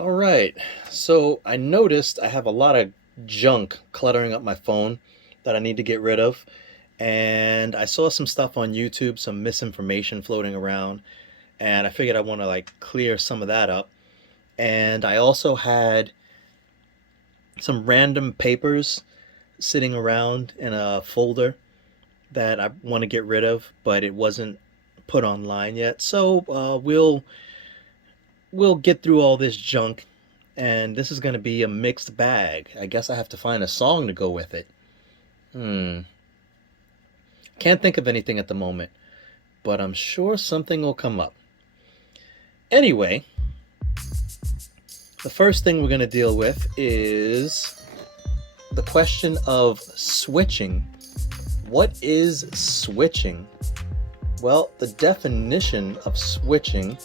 All right. So I noticed I have a lot of junk cluttering up my phone that I need to get rid of. And I saw some stuff on YouTube, some misinformation floating around, and I figured I want to like clear some of that up. And I also had some random papers sitting around in a folder that I want to get rid of, but it wasn't put online yet. So we'll get through all this junk, and this is going to be a mixed bag. I guess I have to find a song to go with it. Hmm. Can't think of anything at the moment, but I'm sure something will come up. Anyway, the first thing we're going to deal with is the question of switching. What is switching? Well, the definition of switching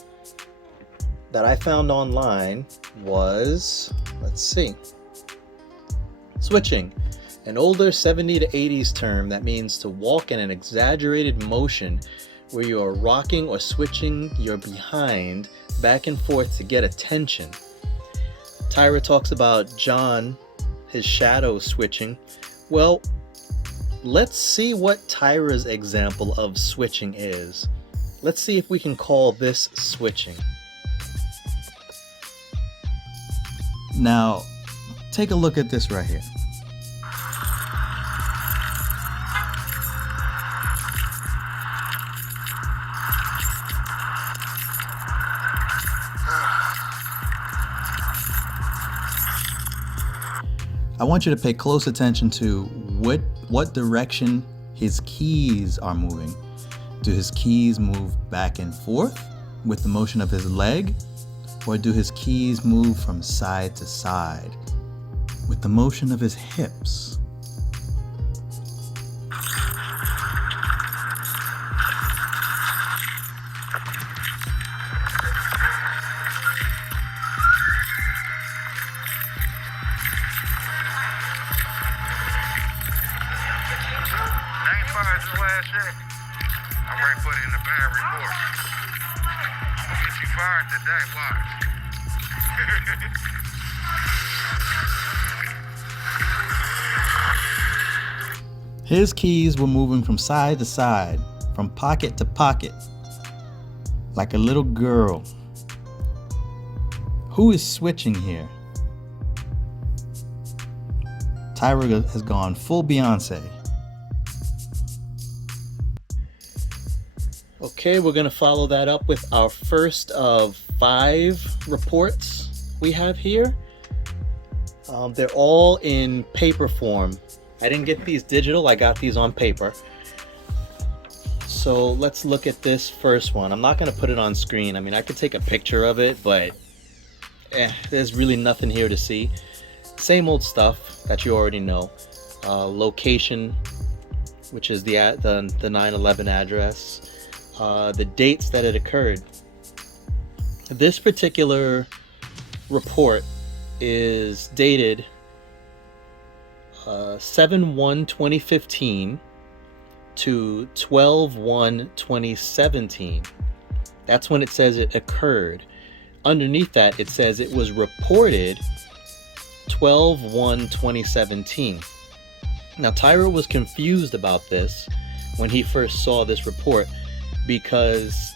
that I found online was, let's see, switching, an older 70s to 80s term that means to walk in an exaggerated motion where you are rocking or switching your behind back and forth to get attention. Tyra talks about John, his shadow switching. Well, let's see what Tyra's example of switching is. Let's see if we can call this switching. Now, take a look at this right here. I want you to pay close attention to what direction his keys are moving. Do his keys move back and forth with the motion of his leg? Or do his keys move from side to side with the motion of his hips? I'm ready to put in a bad report. I'm gonna get you fired today, watch. His keys were moving from side to side, from pocket to pocket, like a little girl. Who is switching here? Tyra has gone full Beyonce. Okay, we're going to follow that up with our first of 5 reports we have here. They're all in paper form. I didn't get these digital, I got these on paper. So let's look at this first one. I'm not going to put it on screen. I mean, I could take a picture of it, but there's really nothing here to see. Same old stuff that you already know. Location, which is the 9/11 address. The dates that it occurred. This particular report is dated 7/1/2015 to 12/1/2017. That's when it says it occurred. Underneath that, it says it was reported 12/1/2017. Now, Tyra was confused about this when he first saw this report because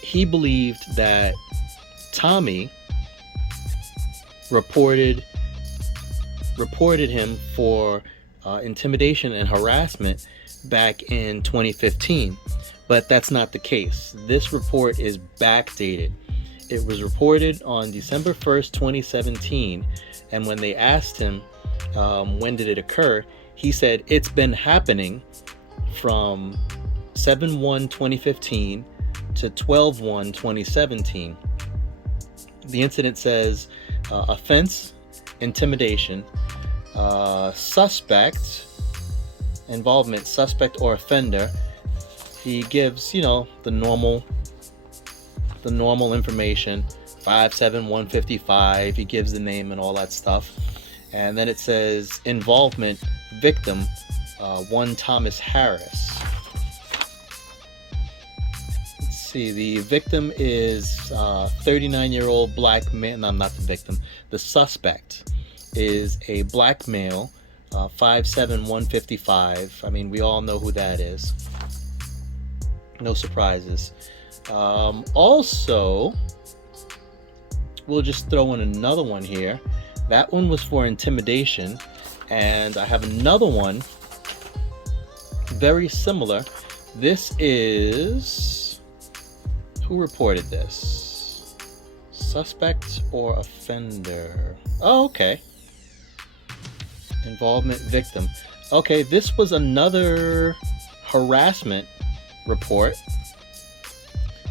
he believed that Tommy reported him for intimidation and harassment back in 2015, but that's not the case. This report is backdated. It was reported on December 1st, 2017, and when they asked him when did it occur, he said it's been happening from 7/1/2015 to 12/1/2017. The incident says offense, intimidation, suspect, involvement, suspect or offender. He gives, the normal information, 5/7/155. He gives the name and all that stuff. And then it says involvement, victim, one Thomas Harris. Let's see, the victim is 39-year-old black man. No, not the victim. The suspect is a black male, 5'7", 155. I mean, we all know who that is. No surprises. Also, we'll just throw in another one here. That one was for intimidation, and I have another one very similar. This is, who reported this? Suspect or offender? Oh, okay. Involvement victim. Okay, this was another harassment report.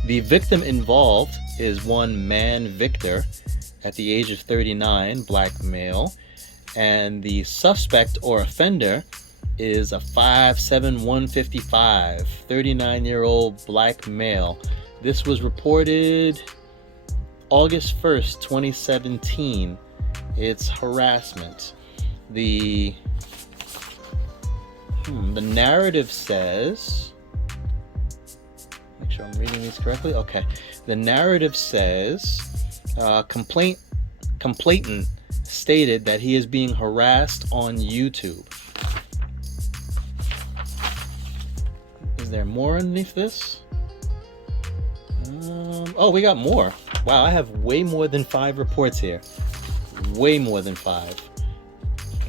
The victim involved is one man Victor at the age of 39, black male, and the suspect or offender is a 5'7", 155, 39-year-old black male. This was reported August 1st, 2017. It's harassment. The narrative says, make sure I'm reading these correctly. Okay. The narrative says, complainant stated that he is being harassed on YouTube. Is there more underneath this? Oh, we got more. Wow, I have way more than 5 reports here. Way more than 5.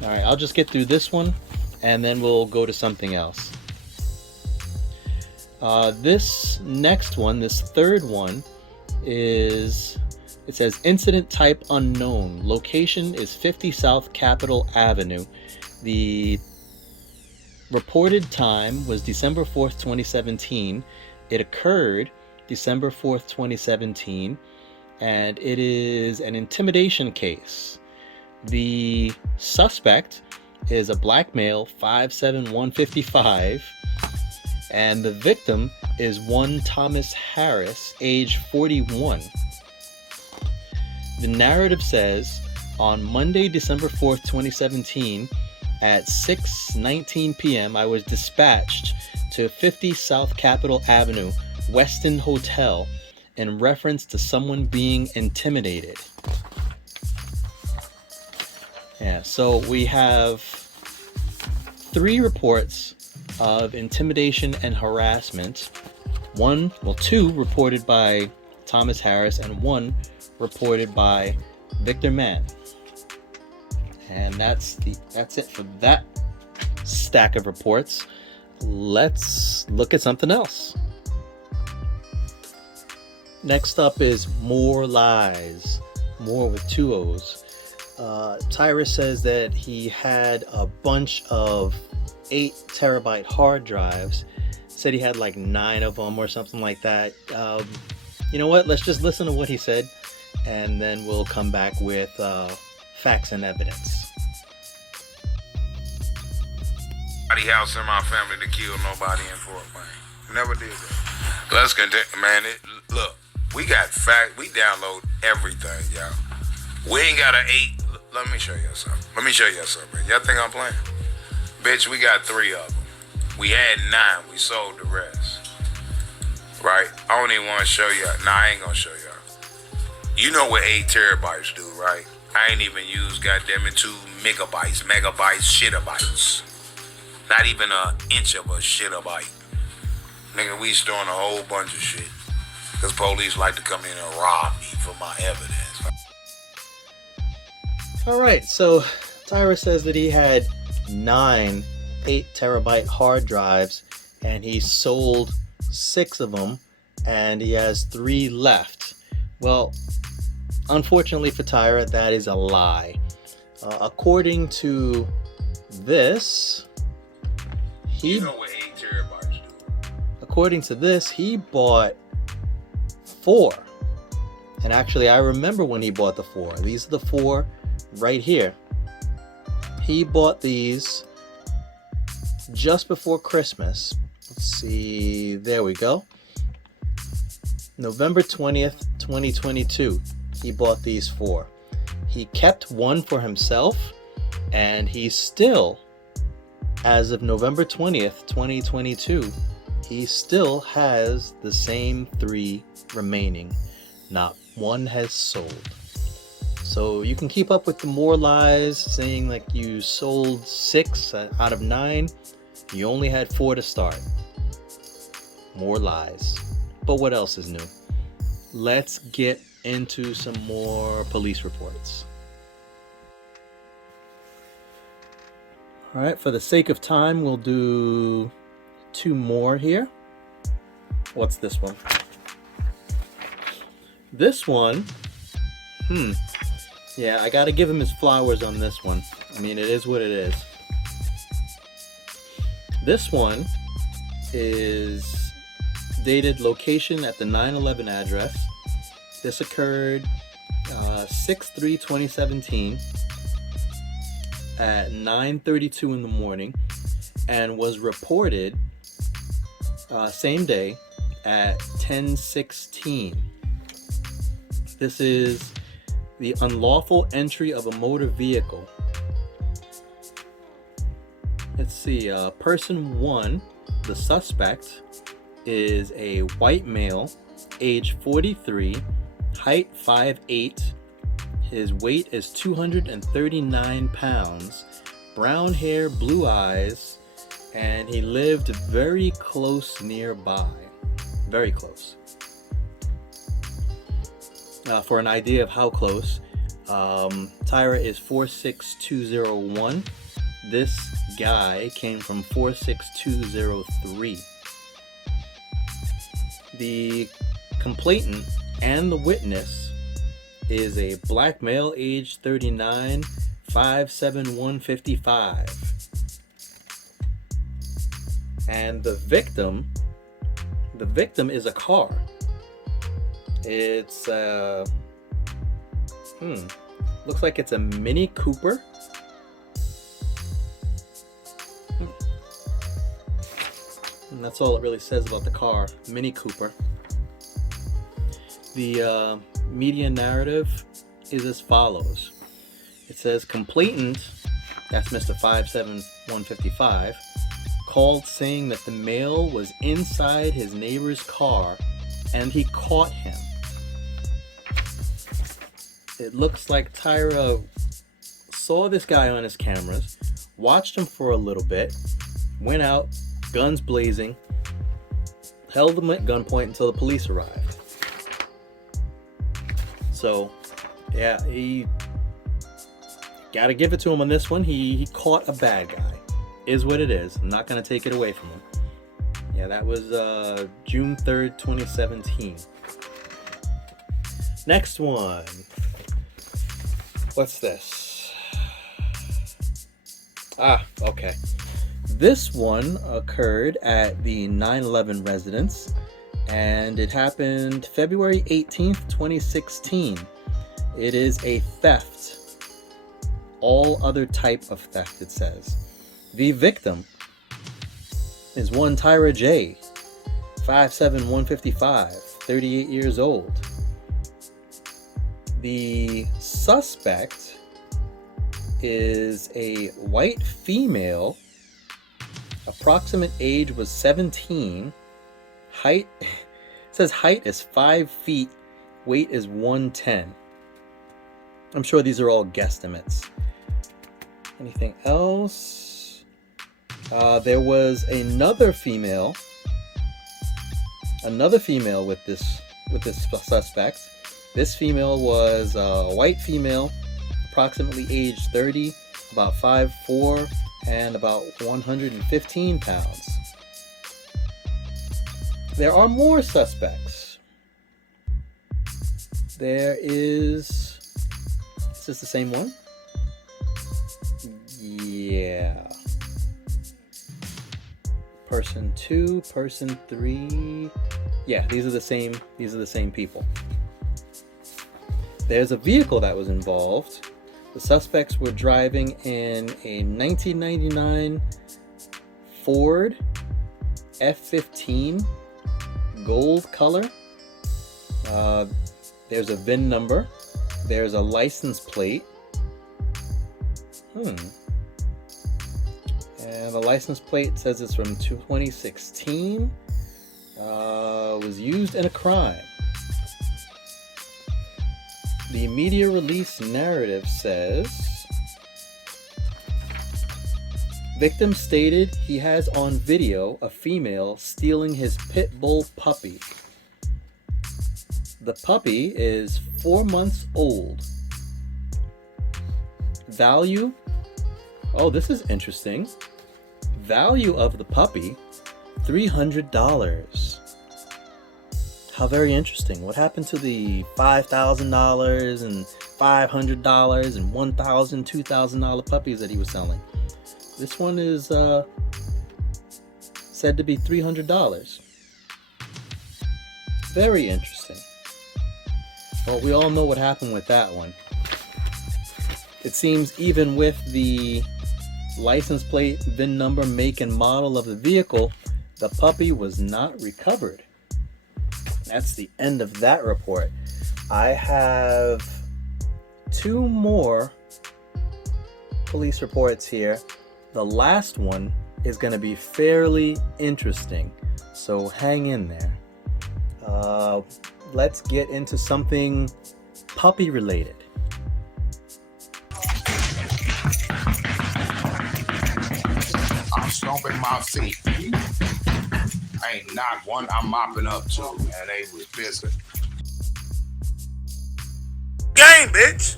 All right, I'll just get through this one, and then we'll go to something else. This next one, this third one, it says incident type unknown. Location is 50 South Capitol Avenue. The reported time was December 4th, 2017. It occurred December 4th, 2017, and it is an intimidation case. The suspect is a black male, 5'7", 155, and the victim is one Thomas Harris, age 41. The narrative says, on Monday, December 4th, 2017, at 6:19 p.m., I was dispatched to 50 South Capitol Avenue, Westin Hotel, in reference to someone being intimidated. Yeah, so we have 3 reports of intimidation and harassment. 2 reported by Thomas Harris and 1 reported by Victor Mann. And that's it for that stack of reports. Let's look at something else. Next up is more lies. More with 2 O's. Tyrus says that he had a bunch of 8 terabyte hard drives. Said he had like 9 of them or something like that. You know what? Let's just listen to what he said, and then we'll come back with facts and evidence. House in my family to kill nobody in Fort Wayne. Never did that. Let's continue, man. Look, we got fact. We download everything, y'all. We ain't got an 8. Let me show you something. Man. Y'all think I'm playing? Bitch, we got 3 of them. We had 9. We sold the rest. Right? I don't even want to show y'all. Nah, I ain't gonna show y'all. You know what 8 terabytes do, right? I ain't even used, goddammit, 2 megabytes, shitabytes. Not even an inch of a shitabyte. Nigga, we storing a whole bunch of shit. Because police like to come in and rob me for my evidence. Alright, so Tyra says that he had 9 8 terabyte hard drives, and he sold 6 of them, and he has 3 left. Well, unfortunately for Tyra, that is a lie. According to this, you know what 8 terabytes do. According to this, he bought 4. And actually, I remember when he bought the 4. These are the 4 right here. He bought these just before Christmas. Let's see. There we go. November 20th, 2022. He bought these 4. He kept 1 for himself, and he still, as of November 20th, 2022, he still has the same 3 remaining. Not one has sold. So you can keep up with the more lies, saying like you sold 6 out of 9. You only had 4 to start. More lies. But what else is new? Let's get into some more police reports. Alright, for the sake of time, we'll do 2 more here. What's this one? This one, yeah, I gotta give him his flowers on this one. I mean, it is what it is. This one is dated location at the 9/11 address. This occurred 6/3/2017 at 9:32 in the morning and was reported same day at 10:16. This is the unlawful entry of a motor vehicle. Let's see, person 1, the suspect, is a white male, age 43, height 5'8", his weight is 239 pounds, brown hair, blue eyes, and he lived very close nearby. Very close. For an idea of how close, Tyra is 46201. This guy came from 46203. The complainant and the witness is a black male, age 39, 5'7", 155. And the victim is a car. It's looks like it's a Mini Cooper. And that's all it really says about the car, Mini Cooper. The media narrative is as follows. It says complainant, that's Mr. 5'7", 155, called saying that the male was inside his neighbor's car and he caught him. It looks like Tyra saw this guy on his cameras, watched him for a little bit, went out, guns blazing, held him at gunpoint until the police arrived. So, yeah, he gotta give it to him on this one. He caught a bad guy. Is what it is. I'm not gonna take it away from him. Yeah, that was June 3rd, 2017. Next one. What's this? Okay. This one occurred at the 9/11 residence, and it happened February 18th, 2016. It is a theft. All other type of theft, it says. The victim is one Tyra J, 5'7", 155, 38 years old. The suspect is a white female. Approximate age was 17. Height, it says height is 5 feet. Weight is 110. I'm sure these are all guesstimates. Anything else? There was another female with this suspect. This female was a white female, approximately age 30, about 5'4", and about 115 pounds. There are more suspects. Is this the same one? Yeah. Person 2, person 3. Yeah, these are the same people. There's a vehicle that was involved. The suspects were driving in a 1999 Ford F-15 gold color. There's a VIN number. There's a license plate. And the license plate says it's from 2016. was used in a crime. The media release narrative says, victim stated he has on video a female stealing his pit bull puppy. The puppy is 4 months old. Value, oh, this is interesting. Value of the puppy, $300. How very interesting. What happened to the $5,000 and $500 and $1,000, $2,000 puppies that he was selling? This one is said to be $300. Very interesting. Well, we all know what happened with that one. It seems even with the license plate, VIN number, make, and model of the vehicle, the puppy was not recovered. That's the end of that report. I have 2 more police reports here. The last one is going to be fairly interesting, so hang in there. Let's get into something puppy related. I'm stomping my feet. Ain't not one I'm mopping up to, and they was busy. Game, bitch.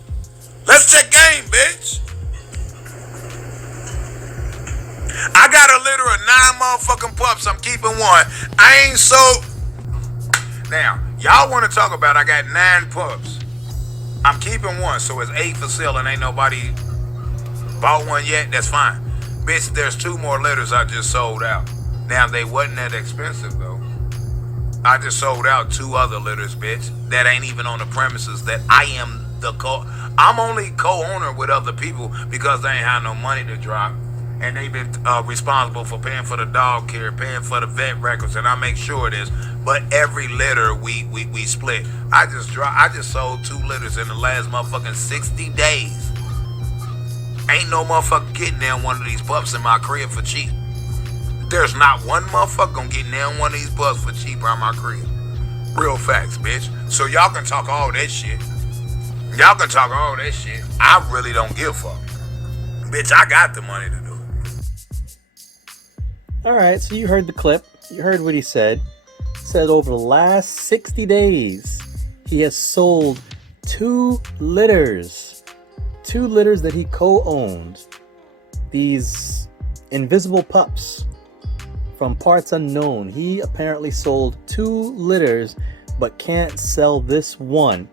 Let's check game, bitch. I got a litter of 9 motherfucking pups. I'm keeping one. I ain't so. Now, y'all want to talk about I got 9 pups. I'm keeping one, so it's 8 for sale and ain't nobody bought one yet. That's fine. Bitch, there's 2 more litters I just sold out. Now, they wasn't that expensive, though. I just sold out 2 other litters, bitch, that ain't even on the premises that I am I'm only co-owner with other people because they ain't have no money to drop. And they been responsible for paying for the dog care, paying for the vet records, and I make sure it is. But every litter we split. I just sold 2 litters in the last motherfucking 60 days. Ain't no motherfucker getting down one of these pups in my crib for cheap. There's not one motherfucker gonna get down one of these pups for cheap around my crib. Real facts, bitch. So y'all can talk all that shit. Y'all can talk all that shit. I really don't give a fuck. Bitch, I got the money to do it. Alright, so you heard the clip. You heard what he said. He said over the last 60 days, he has sold 2 litters. 2 litters that he co-owned. These invisible pups from parts unknown. He apparently sold 2 litters but can't sell this one.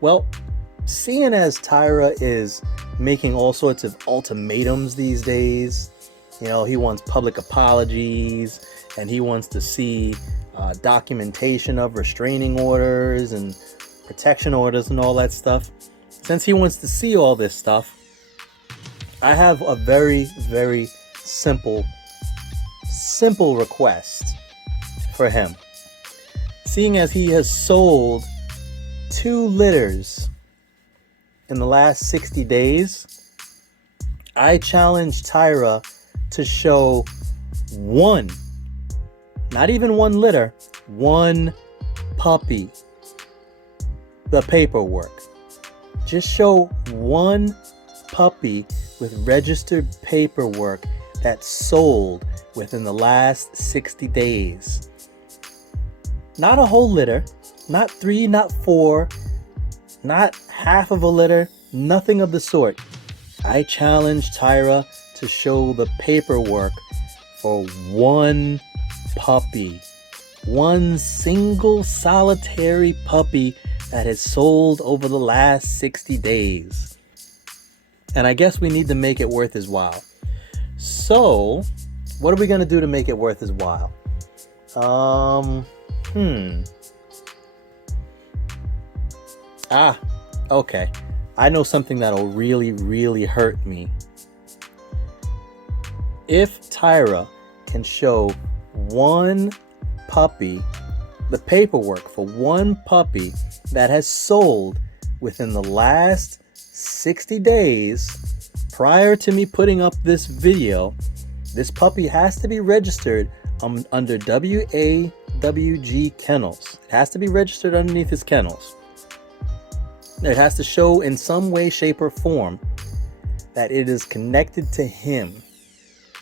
Well, seeing as Tyra is making all sorts of ultimatums these days, you know, he wants public apologies and he wants to see documentation of restraining orders and protection orders and all that stuff. Since he wants to see all this stuff, I have a very, very simple request for him. Seeing as he has sold 2 litters in the last 60 days, I challenge Tyra to show 1, not even 1 litter, 1 puppy, the paperwork. Just show 1 puppy with registered paperwork that sold within the last 60 days. Not a whole litter, not 3, not 4, not half of a litter, nothing of the sort. I challenge Tyra to show the paperwork for 1 puppy. 1 single solitary puppy that has sold over the last 60 days. And I guess we need to make it worth his while. So, what are we going to do to make it worth his while? Okay. I know something that'll really, really hurt me. If Tyra can show 1 puppy, the paperwork for 1 puppy that has sold within the last 60 days prior to me putting up this video, this puppy has to be registered under WA.gov WG Kennels. It has to be registered underneath his kennels. It has to show in some way, shape, or form that it is connected to him.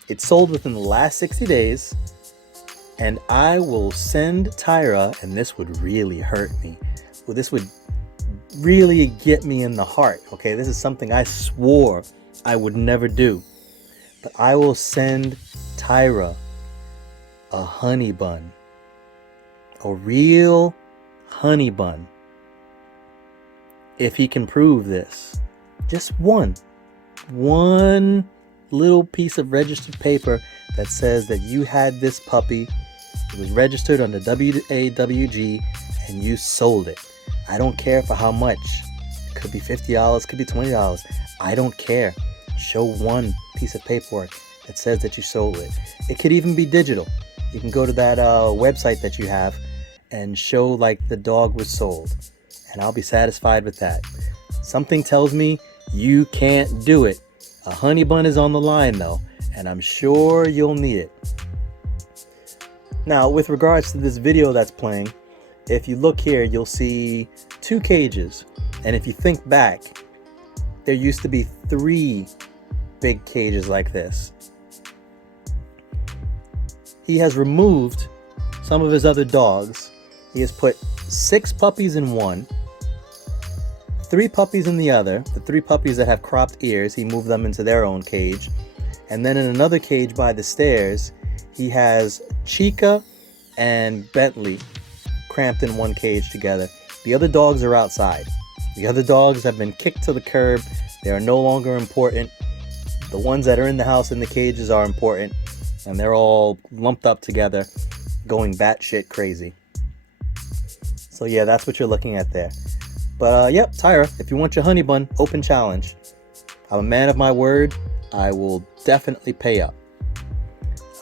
It's sold within the last 60 days, and I will send Tyra, and this would really hurt me. Well, this would really get me in the heart, okay? This is something I swore I would never do. But I will send Tyra a honey bun. A real honey bun. If he can prove this. Just one little piece of registered paper that says that you had this puppy. It was registered under WAWG and you sold it. I don't care for how much. It could be $50, could be $20. I don't care. Show one piece of paperwork that says that you sold it. It could even be digital. You can go to that website that you have and show like the dog was sold. And I'll be satisfied with that. Something tells me you can't do it. A honey bun is on the line though, and I'm sure you'll need it. Now, with regards to this video that's playing, if you look here, you'll see 2 cages. And if you think back, there used to be 3 big cages like this. He has removed some of his other dogs. He has put 6 puppies in one, 3 puppies in the other. The 3 puppies that have cropped ears, he moved them into their own cage. And then in another cage by the stairs, he has Chica and Bentley cramped in one cage together. The other dogs are outside. The other dogs have been kicked to the curb. They are no longer important. The ones that are in the house in the cages are important, and they're all lumped up together, going batshit crazy. So yeah, that's what you're looking at there. But yep, Tyra, if you want your honey bun, open challenge. I'm a man of my word. I will definitely pay up.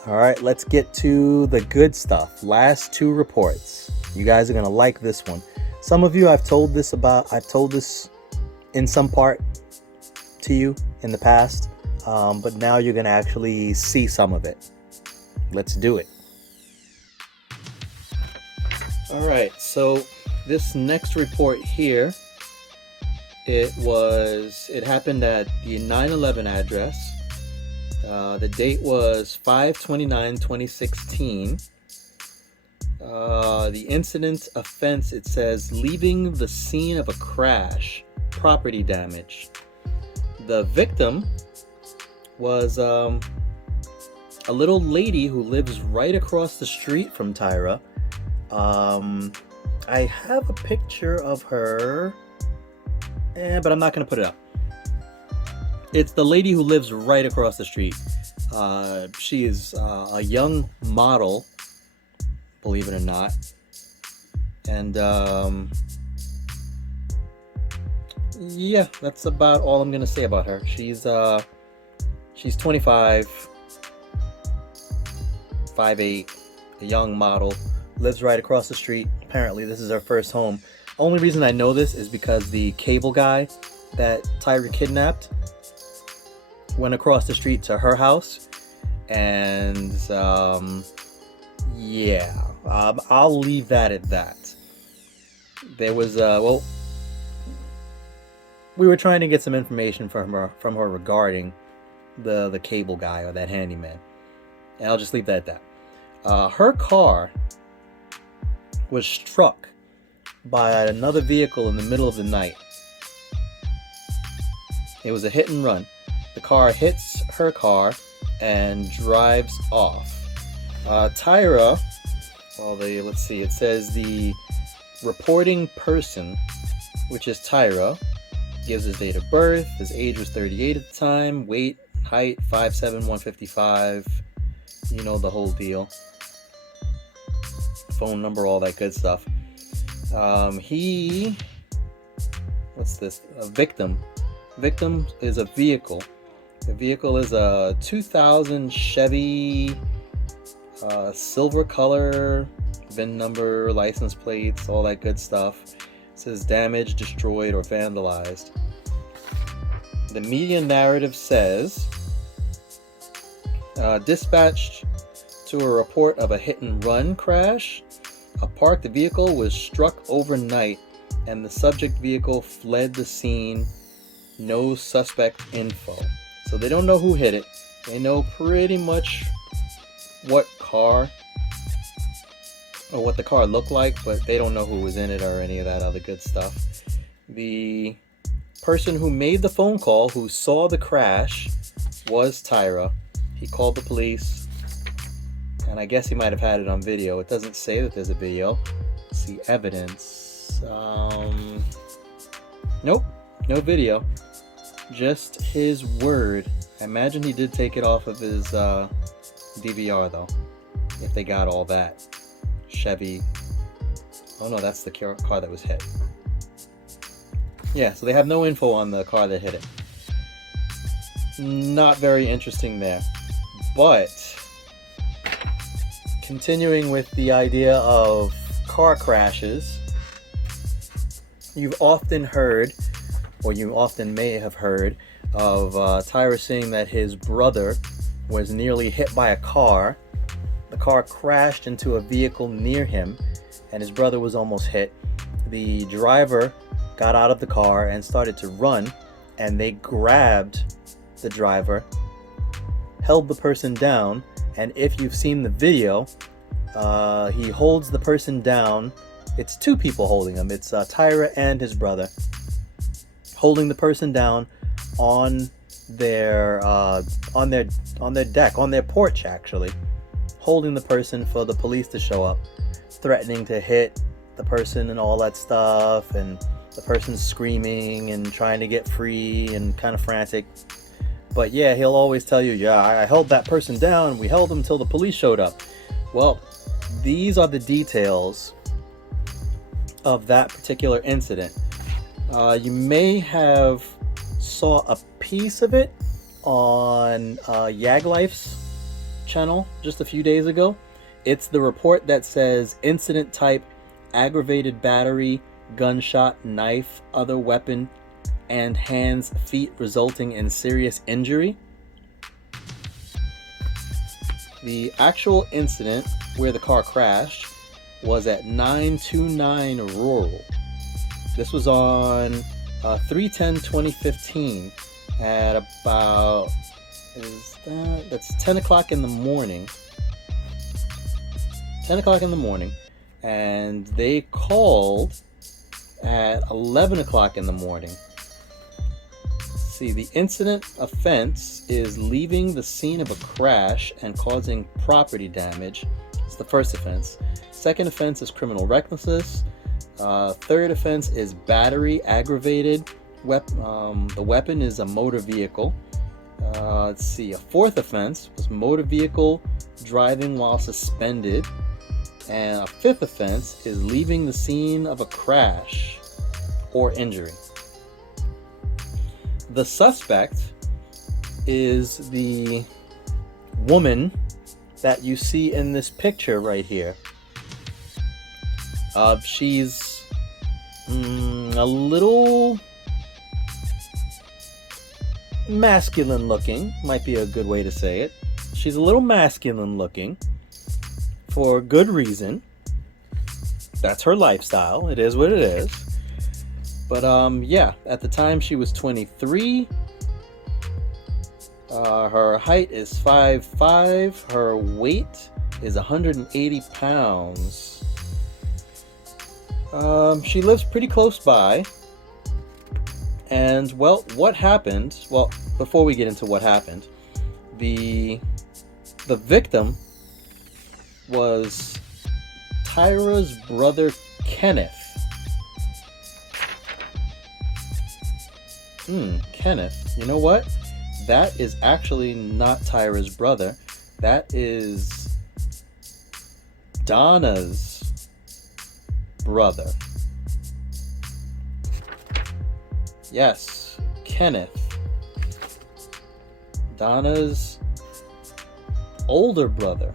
All right, let's get to the good stuff. Last 2 reports. You guys are gonna like this one. Some of you I've told this in some part to you in the past, but now you're gonna actually see some of it. Let's do it. All right, so this next report here, it happened at the 911 address. The date was 5/29/2016. The incident offense, it says leaving the scene of a crash, property damage. The victim was a little lady who lives right across the street from Tyra. I have a picture of her, but I'm not going to put it up. It's the lady who lives right across the street. She is a young model, believe it or not. And yeah, that's about all I'm going to say about her. She's 25, 5'8", a young model, lives right across the street. Apparently this is her first home. Only reason I know this is because the cable guy that Tyra kidnapped went across the street to her house, and yeah, I'll leave that at that. There was we were trying to get some information from her regarding the cable guy or that handyman, and I'll just leave that at that. Her car was struck by another vehicle in the middle of the night. It was a hit and run. The car hits her car and drives off. Tyra, let's see, it says the reporting person, which is Tyra, gives his date of birth. His age was 38 at the time. Weight, height, 5'7", 155. You know the whole deal. Phone number, all that good stuff. What's this? A victim. Victim is a vehicle. The vehicle is a 2000 Chevy, silver color, VIN number, license plates, all that good stuff. It says damaged, destroyed, or vandalized. The media narrative says, dispatched to a report of a hit and run crash. A parked vehicle was struck overnight and the subject vehicle fled the scene. No suspect info. So they don't know who hit it. They know pretty much what car or what the car looked like, but they don't know who was in it or any of that other good stuff. The person who made the phone call, who saw the crash, was Tyra. He called the police, and I guess he might have had it on video. It doesn't say that there's a video. Let's see, evidence. Nope, no video. Just his word. I imagine he did take it off of his DVR though, if they got all that. Chevy. Oh no, that's the car that was hit. Yeah, so they have no info on the car that hit it. Not very interesting there. But continuing with the idea of car crashes, you've often heard, or you often may have heard, of Tyra saying that his brother was nearly hit by a car. The car crashed into a vehicle near him, and his brother was almost hit. The driver got out of the car and started to run, and they grabbed the driver, held the person down, and if you've seen the video, he holds the person down. It's two people holding him. It's Tyra and his brother holding the person down on their deck, on their porch actually, holding the person for the police to show up, threatening to hit the person and all that stuff, and the person's screaming and trying to get free and kind of frantic. But yeah, he'll always tell you, yeah, I held that person down, we held him until the police showed up. Well, these are the details of that particular incident. You may have saw a piece of it on Yaglife's channel just a few days ago. It's the report that says incident type: aggravated battery, gunshot, knife, other weapon, and hands, feet, resulting in serious injury. The actual incident where the car crashed was at 929 Rural. This was on 3/10/2015 at about, that's 10 o'clock in the morning. 10 o'clock in the morning, and they called at 11 o'clock in the morning. See, the incident offense is leaving the scene of a crash and causing property damage. It's the first offense. Second offense is criminal recklessness. Third offense is battery, aggravated. The weapon is a motor vehicle. Let's see, a fourth offense was motor vehicle driving while suspended. And a fifth offense is leaving the scene of a crash or injury. The suspect is the woman that you see in this picture right here. She's a little masculine looking, might be a good way to say it. She's a little masculine looking for good reason. That's her lifestyle. It is what it is. But yeah, at the time she was 23. Her height is 5'5". Her weight is 180 pounds. She lives pretty close by. And well, what happened? Well, before we get into what happened, the victim was Tyra's brother Kenneth. Kenneth. You know what? That is actually not Tyra's brother. That is Donna's brother. Yes, Kenneth. Donna's older brother.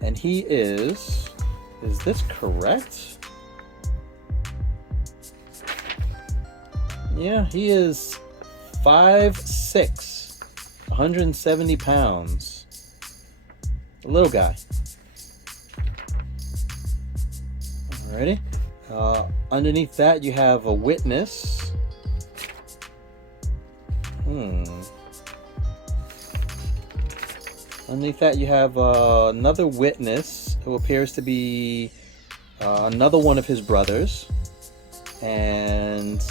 And he is this correct? Yeah, he is 5'6", 170 pounds. A little guy. Alrighty. Underneath that, you have a witness. Underneath that, you have another witness who appears to be another one of his brothers, and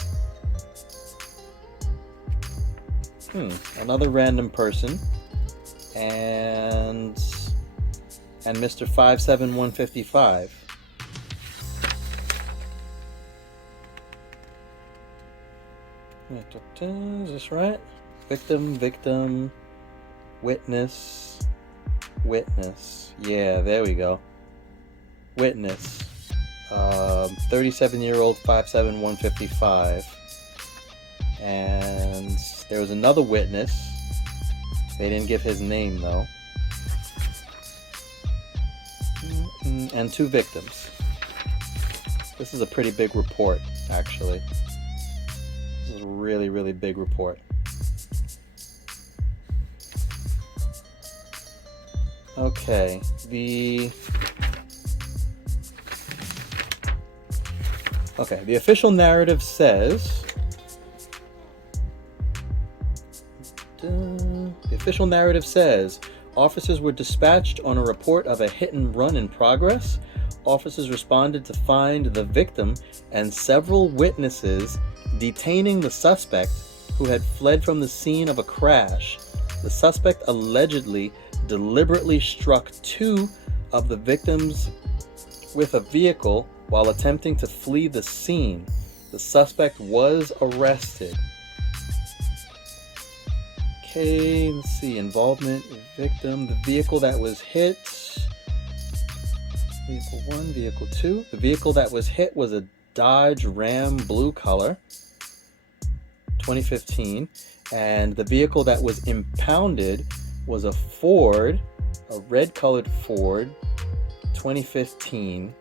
another random person, and Mr. 57155. Is this right? Victim, witness. Yeah, there we go. Witness. 37-year-old 57155. And there was another witness. They didn't give his name though. And 2 victims. This is a pretty big report, actually. This is a really, really big report. Okay, the official narrative says officers were dispatched on a report of a hit and run in progress. Officers responded to find the victim and several witnesses detaining the suspect who had fled from the scene of a crash. The suspect allegedly deliberately struck 2 of the victims with a vehicle while attempting to flee the scene. The suspect was arrested. Okay, let's see. Involvement, victim, the vehicle that was hit. Vehicle 1, vehicle 2. The vehicle that was hit was a Dodge Ram blue color, 2015. And the vehicle that was impounded was a Ford, a red colored Ford, 2015.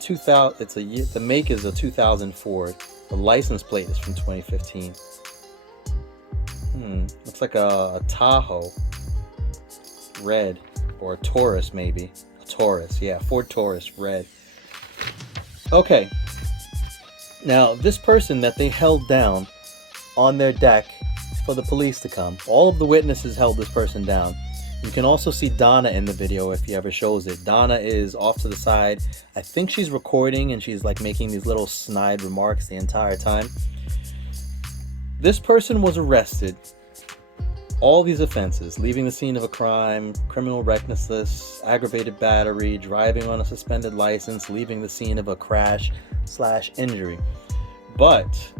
2000. The make is a 2000 Ford. The license plate is from 2015. Looks like a Tahoe, red, or a Taurus maybe. A Taurus, yeah, Ford Taurus, red. Okay. Now this person that they held down on their deck for the police to come. All of the witnesses held this person down. You can also see Donna in the video if he ever shows it. Donna is off to the side. I think she's recording and she's like making these little snide remarks the entire time. This person was arrested. All these offenses: leaving the scene of a crime, criminal recklessness, aggravated battery, driving on a suspended license, leaving the scene of a crash/injury. But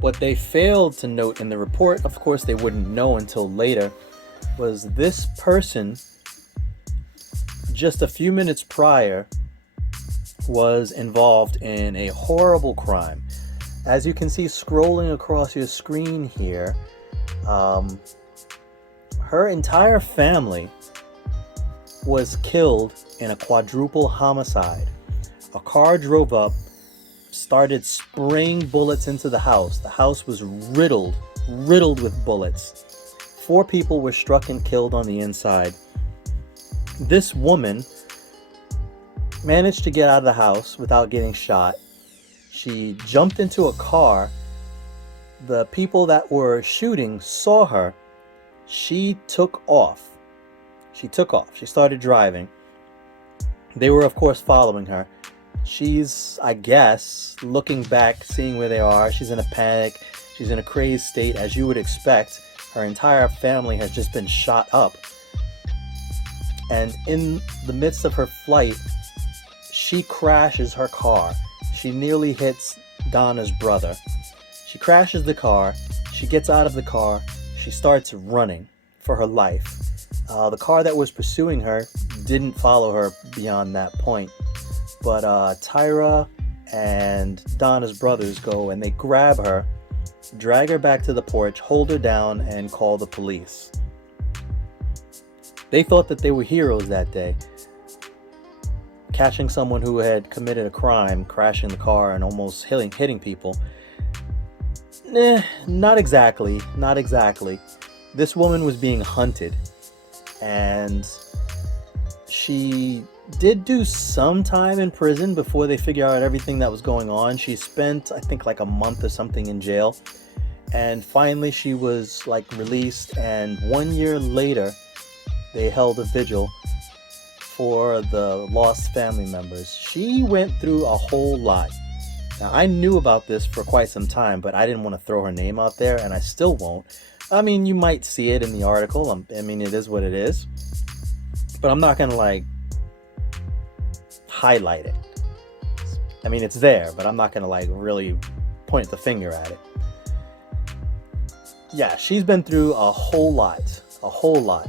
what they failed to note in the report, of course they wouldn't know until later, was this person just a few minutes prior was involved in a horrible crime. As you can see scrolling across your screen here, her entire family was killed in a quadruple homicide. A car drove up, started spraying bullets into the house. The house was riddled with bullets. 4 people were struck and killed on the inside. This woman managed to get out of the house without getting shot. She jumped into a car. The people that were shooting saw her. She took off. She started driving. They were, of course, following her. She's, I guess, looking back, seeing where they are. She's in a panic. She's in a crazed state, as you would expect. Her entire family has just been shot up. And in the midst of her flight, she crashes her car. She nearly hits Donna's brother. She crashes the car. She gets out of the car. She starts running for her life. The car that was pursuing her didn't follow her beyond that point. But Tyra and Donna's brothers go and they grab her, drag her back to the porch, hold her down, and call the police. They thought that they were heroes that day, catching someone who had committed a crime, crashing the car and almost hitting people. Not exactly. This woman was being hunted, and She did do some time in prison before they figure out everything that was going on. She spent, I think, like a month or something in jail. And finally she was like released, and 1 year later they held a vigil for the lost family members. She went through a whole lot. Now, I knew about this for quite some time, but I didn't want to throw her name out there, and I still won't. I mean, you might see it in the article. I mean, it is what it is. But I'm not going to, like, highlight it. I mean, it's there, but I'm not going to, like, really point the finger at it. Yeah, she's been through a whole lot.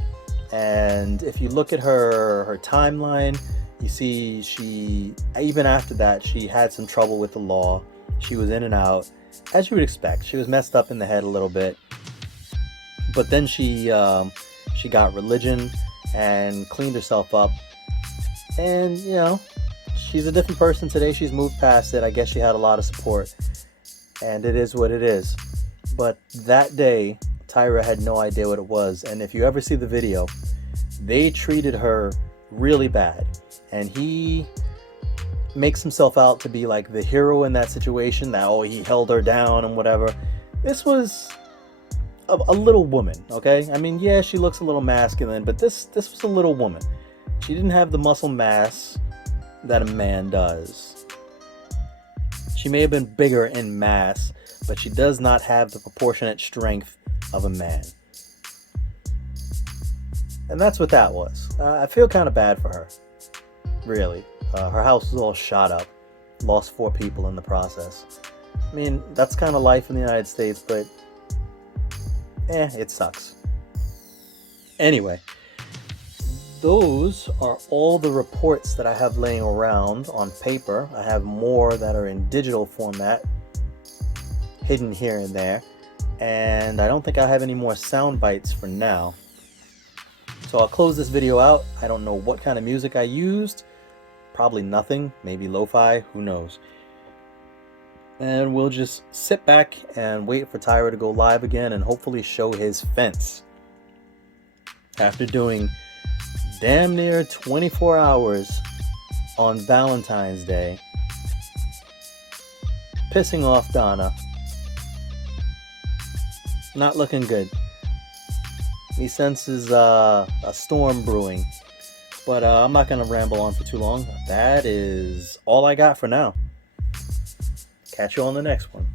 And if you look at her timeline, you see even after that, she had some trouble with the law. She was in and out, as you would expect. She was messed up in the head a little bit. But then she got religion and cleaned herself up. And, you know, she's a different person today. She's moved past it. I guess she had a lot of support. And it is what it is. But that day, Tyra had no idea what it was. And if you ever see the video, they treated her really bad. And he makes himself out to be like the hero in that situation, that, oh, he held her down and whatever. This was a little woman, okay? I mean, yeah, she looks a little masculine, but this was a little woman. She didn't have the muscle mass that a man does. She may have been bigger in mass, but she does not have the proportionate strength of a man. And that's what that was. I feel kind of bad for her. Really. Her house was all shot up. Lost 4 people in the process. I mean, that's kind of life in the United States, but it sucks. Anyway, those are all the reports that I have laying around on paper. I have more that are in digital format, hidden here and there, and I don't think I have any more sound bites for now. So I'll close this video out. I don't know what kind of music I used. Probably nothing, maybe lo-fi, who knows. And we'll just sit back and wait for Tyra to go live again and hopefully show his fence. After doing damn near 24 hours on Valentine's Day, pissing off Donna. Not looking good. He senses a storm brewing. But I'm not going to ramble on for too long. That is all I got for now. Catch you on the next one.